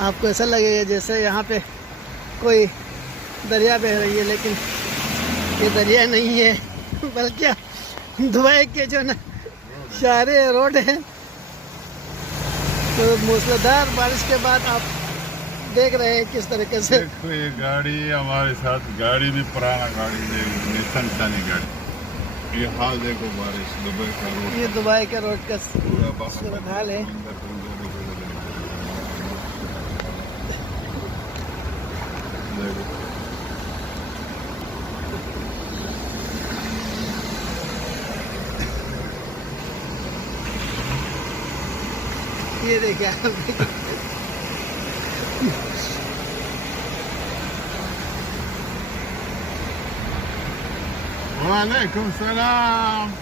आपको ऐसा लगेगा जैसे यहाँ पे कोई दरिया बह रही है, लेकिन ये दरिया नहीं है बल्कि दुबई के जो ना सारे रोड है। तो मूसलाधार बारिश के बाद आप देख रहे हैं किस तरीके से। देखो ये गाड़ी हमारे साथ, गाड़ी भी पुराना गाड़ी है, निसान शानी गाड़ी। ये हाल देखो बारिश, दुबई का रोड, ये दुबई के रोड का पूरा बाहर सूरत हाल है। देखो ये देखिए आप। वालेकुम सलाम।